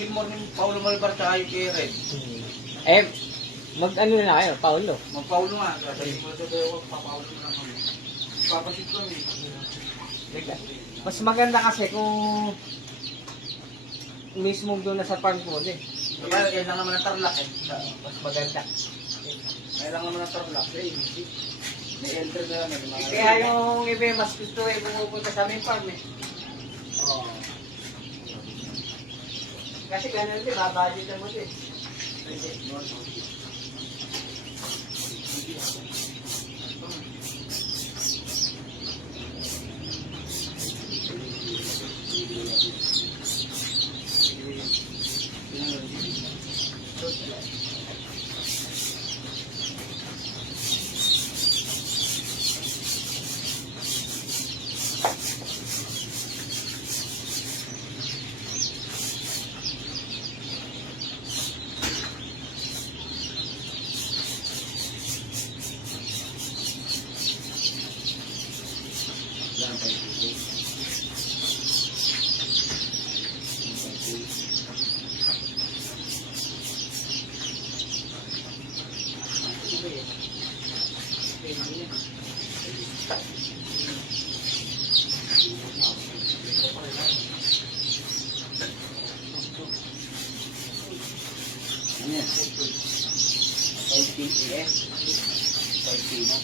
Good morning, Paulo Malbar, tsaka yung kay Red. Eh, mag-ano na kayo, Paulo? Mag-Paulo nga. Sabi mo ito tayo, papaulo na lang kami. Papasit kami. Mas maganda kasi kung mismo doon na sa farm ko eh. Yan lang naman ang tarlak eh. Mas maganda. Yan lang naman ang tarlak. May elder na lang. Kaya yung iba mas gusto eh pumupunta sa main farm eh. Oo. Kasi ganun din, babudgetan mo din. Ano yan? 5 PES. 5 Pino.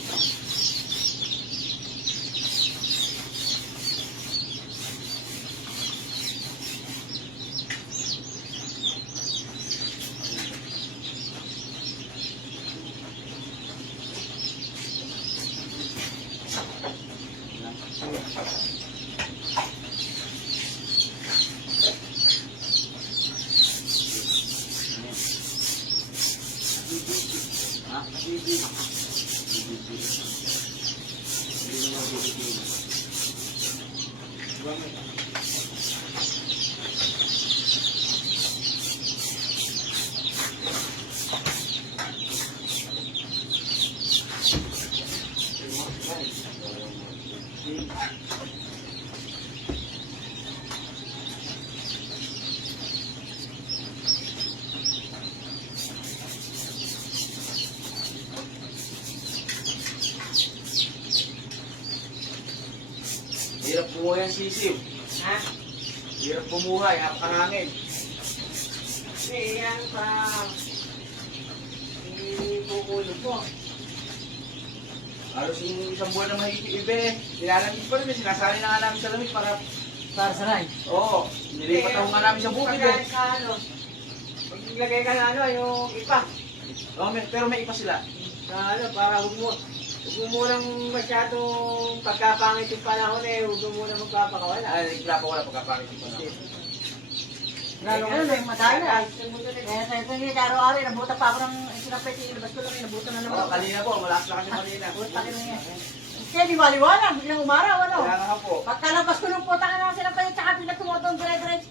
Hirap bumuhay ang sisiw. Ha? Hirap bumuhay, napakarangin. Kasi yan pa ibukulog mo. Halos yung isang buwan na mahigit ibe. Nilalamig pa rin, sinasali na nga namin sa lamig para... Para sa rin. Oo, nilipat ako nga namin sa bukid eh. Pagka ano, pag naglagay ka na ano, yung ipa. Oo, pero may ipa sila. Na ano, para huwag mo nang masyadong pagkapangit yung panahon eh, huwag mo nang magpapakawala. Nagla pa wala pagkapangit yung panahon. Lalo ano, may madaya na. Eh, sa hindi araw-araw, nabuta pa ako ng sinapit, ilabas ko lang, nabuta na naman. Oo, kanina po, malakas na kasi kanina. Buta ka na yan. Kaya di maliwanag, biglang umaraw, ano? Kaya nga po. Pagkalabas ko ng puta ka na sinapit, tsaka pinagtumotong dire-diretso.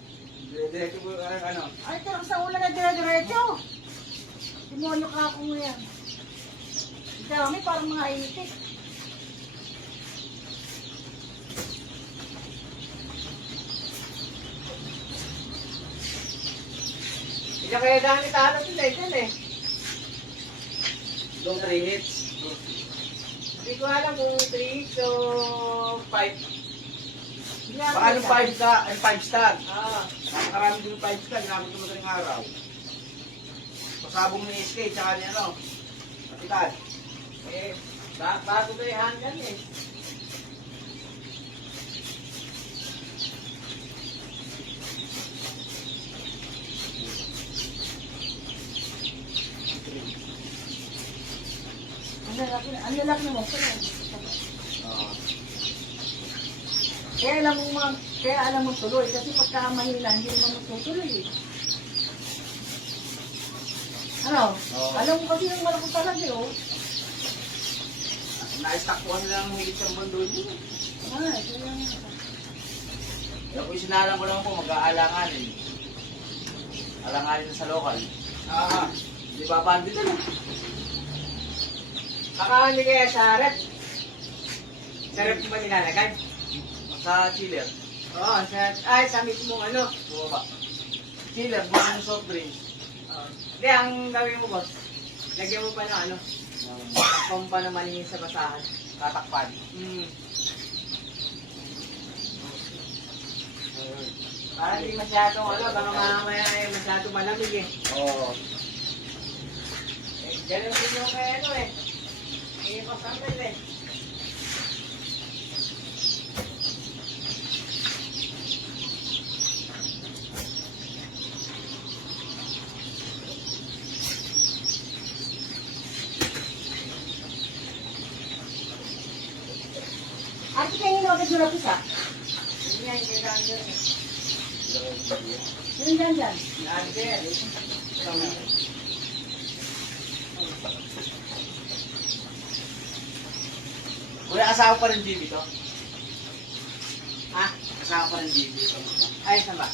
Diretso po, ano. Ay, talagang sa ulan na dire-diretso. Demonyo ka ako ngayon. Dami, parang mga itik. Hindi na kaya dami tayo sila dyan eh. Yung 3 hits. Hindi ko alam kung 3 hits o 5. Baka yung 5 star. Ah, Nakarami din yung 5 star, ginamit ko madaling araw. Pasabong ni SK, tsaka ni ano, Kapitan. eh, bago ba yung hanggan eh. Ang lalaki naman pala. Oo. Kaya alam mo tuloy, kasi pagka mahila, hindi naman magtutuloy eh. Ano? Oo. Alam mo kasi yung malaki talaga eh, oh. Na-stack ko kasi lang higit sa mundo niyo. Kaya nga. Ako yung sinalang ko lang po, mag-aalanganin. Alanganin na sa local. Di ba bandit na? Baka hindi kaya sa rep. Sa rep ba nilalagay? Sa chiller. Oo, sa mismong ano. Bumaba. chiller, mga soft drinks. Hindi, ang gawin mo, boss. Lagyan mo pa ng ano, takpong pa na malinis sa basahan. Tatakpan. Para hindi masyadong ano, baka mamaya eh, masyadong malamig eh. Oo. Ganun din yung kay ano eh. Pasambil eh. Ate, kayo yung agad na pisa. Hindi nga, hindi ka andyan eh. Yung dyan. Andyan. Kuya, asawa pa rin GB to? Ha? Asawa pa rin GB to. Ay, saan ba?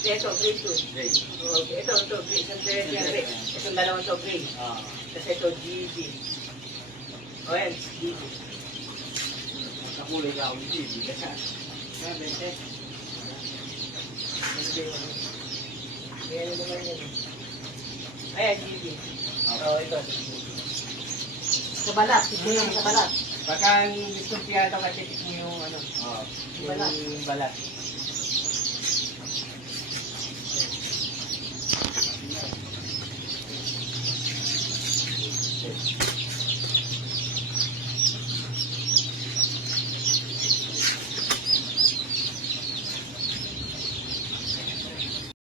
Ito, grade 2. Jay. Okay, ito, grade. Isang grade. Itong dalawang to, grade. Ah. Tapos ito, GB. O yan, GB. Sa kulay ka ako ni GB. Yan, bente. Yan naman yun. Ayan, GB. Oo, ito. Sa balat. Ito yung sa balat. Pagka gusto piyata kasi mo yung ano, Oo. yung balat.